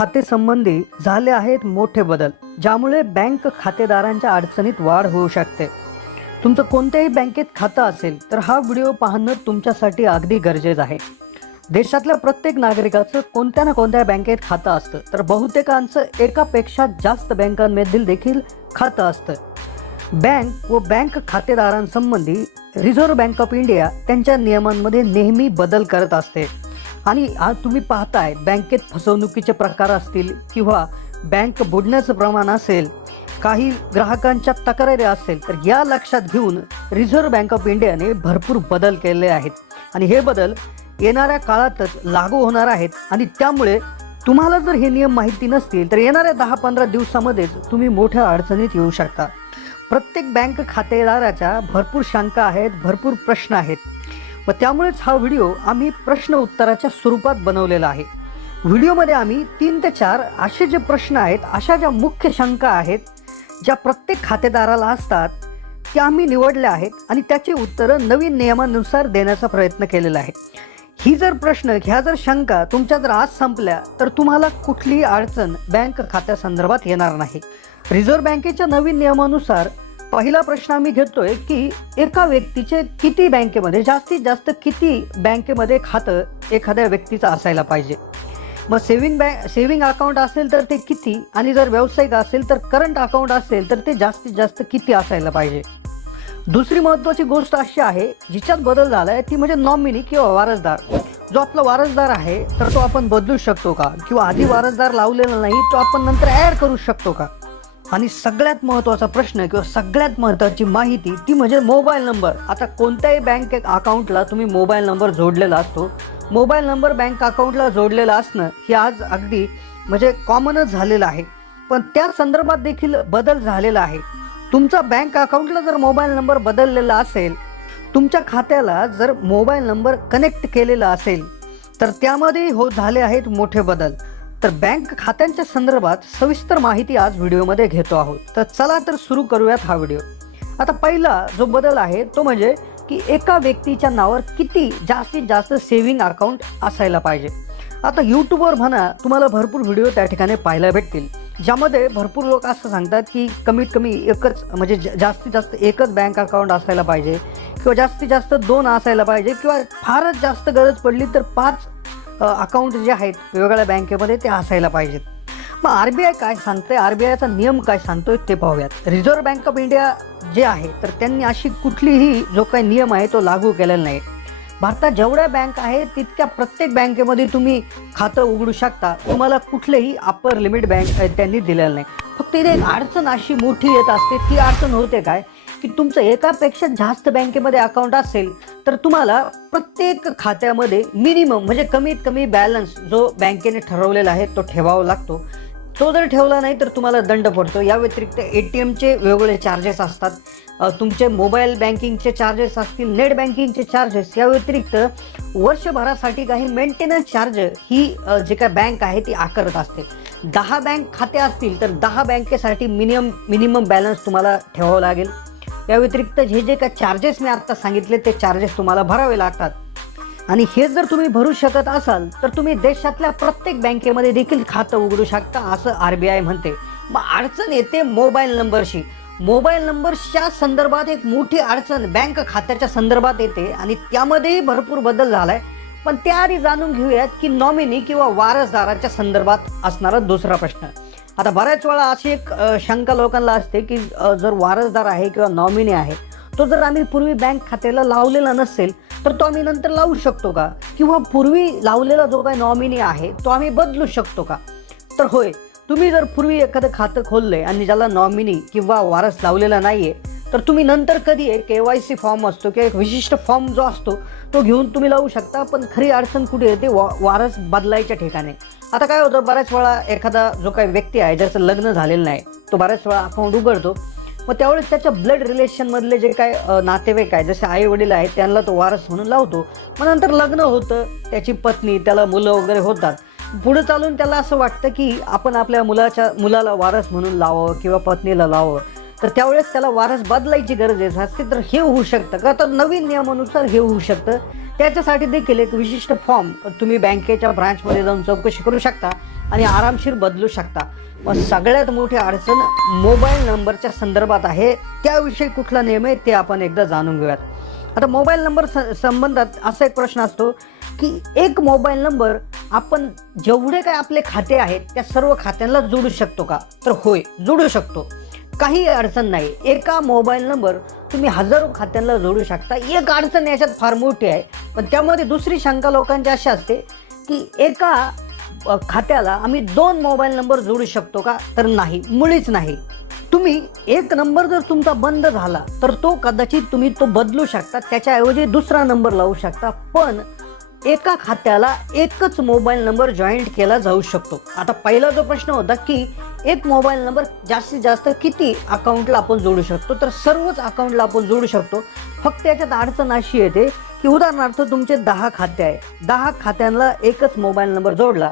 खातेसंबंधी झाले आहेत मोठे बदल ज्यामुळे बँक खातेदारांच्या अडचणीत वाढ होऊ शकते. तुमचं कोणत्याही बँकेत खातं असेल तर हा व्हिडिओ पाहणं तुमच्यासाठी अगदी गरजेचं आहे. देशातल्या प्रत्येक नागरिकाचं कोणत्या ना कोणत्या बँकेत खातं असतं तर बहुतेकांचं एकापेक्षा जास्त बँकांमधील देखील खातं असतं. बँक व बँक खातेदारांसंबंधी रिझर्व्ह बँक ऑफ इंडिया त्यांच्या नियमांमध्ये नेहमी बदल करत असते. आणि आज तुम्ही पाहताय बँकेत फसवणुकीचे प्रकार असतील किंवा बँक बुडण्याचं प्रमाण असेल काही ग्राहकांच्या तक्रारी असेल तर या लक्षात घेऊन रिझर्व्ह बँक ऑफ इंडियाने भरपूर बदल केले आहेत. आणि हे बदल येणाऱ्या काळातच लागू होणार आहेत. आणि त्यामुळे तुम्हाला जर हे नियम माहिती नसतील तर येणाऱ्या दहा पंधरा दिवसामध्येच तुम्ही मोठ्या अडचणीत येऊ शकता. प्रत्येक बँक खातेदाराच्या भरपूर शंका आहेत भरपूर प्रश्न आहेत. व त्यामुळेच हा व्हिडिओ आम्ही प्रश्न उत्तराच्या स्वरूपात बनवलेला आहे. व्हिडिओमध्ये आम्ही तीन ते चार असे जे प्रश्न आहेत अशा ज्या मुख्य शंका आहेत ज्या प्रत्येक खातेदाराला असतात त्या आम्ही निवडल्या आहेत आणि त्याची उत्तरं नवीन नियमानुसार देण्याचा प्रयत्न केलेला आहे. ही जर प्रश्न ह्या जर शंका तुमच्या जर आज संपल्या तर तुम्हाला कुठलीही अडचण बँक खात्यासंदर्भात येणार नाही. रिझर्व्ह बँकेच्या नवीन नियमानुसार पहिला प्रश्न आम्ही घेतोय की एका व्यक्तीचे किती बँकेमध्ये जास्तीत जास्त किती बँकेमध्ये खातं एखाद्या व्यक्तीचं असायला पाहिजे? मग सेव्हिंग बँक सेव्हिंग अकाउंट असेल तर ते किती? आणि जर व्यावसायिक असेल तर करंट अकाउंट असेल तर ते जास्तीत जास्त किती असायला पाहिजे? दुसरी महत्त्वाची गोष्ट अशी आहे जिच्यात बदल झाला आहे ती म्हणजे नॉमिनी किंवा वारसदार. जो आपला वारसदार आहे तर तो आपण बदलू शकतो का? किंवा आधी वारसदार लावलेला नाही तो आपण नंतर ॲड करू शकतो का? आणि सगळ्यात महत्त्वाचा प्रश्न किंवा सगळ्यात महत्त्वाची माहिती ती म्हणजे मोबाईल नंबर. आता कोणत्याही बँक अकाउंटला तुम्ही मोबाईल नंबर जोडलेला असतो. मोबाईल नंबर बँक अकाउंटला जोडलेला असणं हे आज अगदी म्हणजे कॉमनच झालेलं आहे. पण त्या संदर्भात देखील बदल झालेला आहे. तुमचा बँक अकाउंटला जर मोबाईल नंबर बदललेला असेल तुमच्या खात्याला जर मोबाईल नंबर कनेक्ट केलेला असेल तर त्यामध्ये हो झाले आहेत मोठे बदल. तर बँक खात्यांच्या संदर्भात सविस्तर माहिती आज व्हिडिओमध्ये घेतो आहोत. तर चला तर सुरू करूयात हा व्हिडिओ. आता पहिला जो बदल आहे तो म्हणजे की एका व्यक्तीच्या नावावर किती जास्तीत जास्त सेव्हिंग अकाउंट असायला पाहिजे. आता यूट्यूबवर म्हणा तुम्हाला भरपूर व्हिडिओ त्या ठिकाणी पाहायला भेटतील. ज्यामध्ये भरपूर लोक असं सांगतात की कमीत कमी एकच म्हणजे जास्तीत जास्त एकच बँक अकाउंट असायला पाहिजे. किंवा जास्तीत जास्त दोन असायला पाहिजे किंवा फारच जास्त गरज पडली तर पाच अकाउंट जे आहेत वेगवेगळ्या बँकेमध्ये ते असायला पाहिजेत. मग आर बी आय काय सांगतंय? आर बी आयचा नियम काय सांगतोय ते पाहूयात. रिझर्व्ह बँक ऑफ इंडिया जे आहे तर त्यांनी अशी कुठलीही जो काही नियम आहे तो लागू केलेला नाही. भारतात जेवढ्या बँक आहेत तितक्या प्रत्येक बँकेमध्ये तुम्ही खातं उघडू शकता. तुम्हाला कुठलेही अप्पर लिमिट बँक त्यांनी दिलेलं नाही. फक्त इथे एक अडचण अशी मोठी येत असते. ती अडचण होते काय? की तुमचं एकापेक्षा जास्त बँकेमध्ये अकाउंट असेल तर तुम्हाला प्रत्येक खात्यामध्ये मिनिमम म्हणजे कमीत कमी बॅलन्स जो बँकेने ठरवलेला आहे तो ठेवावा लागतो. तो जर ठेवला नाही तर तुम्हाला दंड पडतो. या व्यतिरिक्त ए टी एमचे वेगवेगळे चार्जेस असतात. तुमचे मोबाईल बँकिंगचे चार्जेस असतील नेट बँकिंगचे चार्जेस या व्यतिरिक्त वर्षभरासाठी काही मेंटेनन्स चार्ज ही जे काय बँक आहे ती आकारत असते. दहा बँक खाते असतील तर दहा बँकेसाठी मिनिमम मिनिमम बॅलन्स तुम्हाला ठेवावं लागेल. या व्यतिरिक्त हे जे काय चार्जेस मी आत्ता सांगितले ते चार्जेस तुम्हाला भरावे लागतात. आणि हे जर तुम्ही भरू शकत असाल तर तुम्ही देशातल्या प्रत्येक बँकेमध्ये देखील खातं उघडू शकता असं आर बी आय म्हणते. मग अडचण येते मोबाईल नंबरशी. मोबाईल नंबरच्या संदर्भात एक मोठी अडचण बँक खात्याच्या संदर्भात येते आणि त्यामध्येही भरपूर बदल झालाय. पण त्याआधी जाणून घेऊयात की नॉमिनी किंवा वारसदाराच्या संदर्भात असणारा दुसरा प्रश्न. आता बऱ्याच वेळा अशी एक शंका लोकांना असते की जर वारसदार आहे किंवा नॉमिनी आहे तो जर आम्ही पूर्वी बँक खात्याला लावलेला नसेल तर तो आम्ही नंतर लावू शकतो का? किंवा पूर्वी लावलेला जो काय नॉमिनी आहे तो आम्ही बदलू शकतो का? तर होय तुम्ही जर पूर्वी एखादं खातं खोललंय आणि ज्याला नॉमिनी किंवा वारस लावलेला नाही आहे तर तुम्ही नंतर कधी एक के वाय सी फॉर्म असतो किंवा एक विशिष्ट फॉर्म जो असतो तो घेऊन तुम्ही लावू शकता पण खरी अडचण कुठे येते वा वारस बदलायच्या ठिकाणी. आता काय होतं बऱ्याच वेळा एखादा जो काही व्यक्ती आहे ज्याचं लग्न झालेलं नाही तो बऱ्याच वेळा अकाउंट उघडतो मग त्यावेळेस त्याच्या ब्लड रिलेशनमधले जे काय नातेवाईक आहे जसे आई वडील आहेत त्यांना तो वारस म्हणून लावतो. मग नंतर लग्न होतं त्याची पत्नी त्याला मुलं वगैरे होतात. पुढे चालून त्याला असं वाटतं की आपण आपल्या मुलाच्या मुलाला वारस म्हणून लावावं किंवा पत्नीला लावावं. तर त्यावेळेस त्याला वारस बदलायची गरज आहे. असते तर हे होऊ शकतं. का तर नवीन नियमानुसार हे होऊ शकतं. त्याच्यासाठी देखील एक विशिष्ट फॉर्म तुम्ही बँकेच्या ब्रांचमध्ये जाऊन चौकशी करू शकता आणि आरामशीर बदलू शकता. मग सगळ्यात मोठी अडचण मोबाईल नंबरच्या संदर्भात आहे. त्याविषयी कुठला नियम आहे ते आपण एकदा जाणून घेऊयात. आता मोबाईल नंबर स- संबंधात असा एक प्रश्न असतो की एक मोबाईल नंबर आपण जेवढे काय आपले खाते आहेत त्या सर्व खात्यांना जोडू शकतो का? तर होय जोडू शकतो. काही अडचण नाही. एका मोबाईल नंबर तुम्ही हजारो खात्यांना जोडू शकता. एक अडचण याच्यात फार मोठी आहे. पण त्यामध्ये दुसरी शंका लोकांची अशी असते की एका खात्याला आम्ही दोन मोबाईल नंबर जोडू शकतो का? तर नाही मुळीच नाही. तुम्ही एक नंबर जर तुमचा बंद झाला तर तो कदाचित तुम्ही तो बदलू शकता त्याच्याऐवजी दुसरा नंबर लावू शकता. पण एका खात्याला एकच मोबाईल नंबर जॉईंट केला जाऊ शकतो. आता पहिला जो प्रश्न होता की एक मोबाईल नंबर जास्तीत जास्त किती अकाउंटला आपण जोडू शकतो? तर सर्वच अकाउंटला आपण जोडू शकतो. फक्त याच्यात अडचण अशी येते की उदाहरणार्थ तुमचे दहा खाते आहे. दहा खात्यांना एकच मोबाईल नंबर जोडला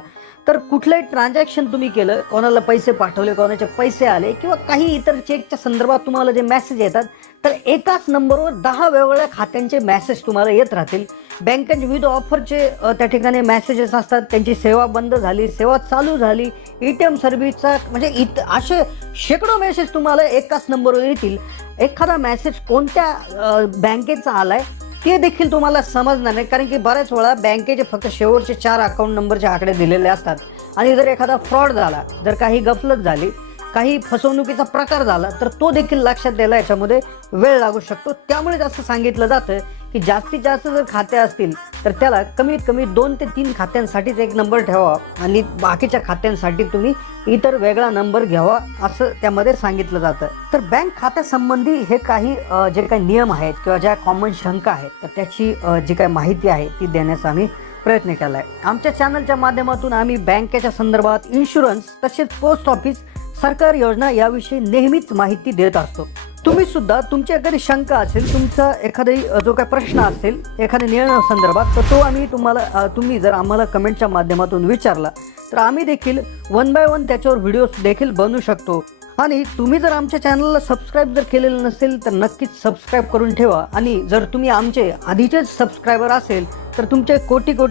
तर कुठलंही ट्रान्झॅक्शन तुम्ही केलं कोणाला पैसे पाठवले कोणाचे पैसे आले किंवा काही इतर चेकच्या संदर्भात तुम्हाला जे मेसेज येतात तर एकाच नंबरवर दहा वेगवेगळ्या खात्यांचे मेसेज तुम्हाला येत राहतील. बँकांचे विविध ऑफरचे त्या ठिकाणी मेसेजेस असतात. त्यांची सेवा बंद झाली सेवा चालू झाली ए टी एम सर्व्हिसचा म्हणजे इत असे शेकडो मेसेज तुम्हाला एकाच नंबरवर येतील. एखादा मेसेज कोणत्या बँकेचा आला आहे ते देखील तुम्हाला समजणार नाही कारण की बऱ्याच वेळा बँकेचे फक्त शेवटचे चार अकाउंट नंबरचे आकडे दिलेले असतात आणि जर एखादा फ्रॉड झाला जर काही गफलत झाली काही फसवणुकीचा प्रकार झाला तर तो देखील लक्षात द्यायला याच्यामध्ये वेळ लागू शकतो. त्यामुळे जास्त सांगितलं जातं की जास्तीत जास्त जर खाते असतील तर त्याला कमीत कमी दोन ते तीन खात्यांसाठीच एक नंबर ठेवा आणि बाकीच्या खात्यांसाठी तुम्ही इतर वेगळा नंबर घ्यावा असं त्यामध्ये सांगितलं जातं. तर बँक खात्यासंबंधी हे काही जे काही नियम आहेत किंवा ज्या कॉमन शंका आहेत तर त्याची जी काही माहिती आहे ती देण्याचा आम्ही प्रयत्न केला आहे आमच्या चॅनलच्या माध्यमातून आम्ही बँकेच्या संदर्भात इन्शुरन्स तसेच पोस्ट ऑफिस सरकार योजना याविषयी नेहमीच माहिती देत असतो. तुम्ही सुद्धा तुमची एखादी शंका असेल तुमचा एखादी जो काही प्रश्न असेल एखाद्या निर्णया संदर्भात तर तो आम्ही तुम्हाला तुम्ही जर आम्हाला कमेंटच्या माध्यमातून विचारला तर आम्ही देखील वन बाय वन त्याच्यावर व्हिडिओज देखील बनवू शकतो. आणि तुम्ही जर आमच्या चॅनलला सबस्क्राईब जर केलेलं नसेल तर नक्कीच सबस्क्राईब करून ठेवा. आणि जर तुम्ही आमचे आधीचेच सबस्क्रायबर असेल तर तुमचे कोटी कोटी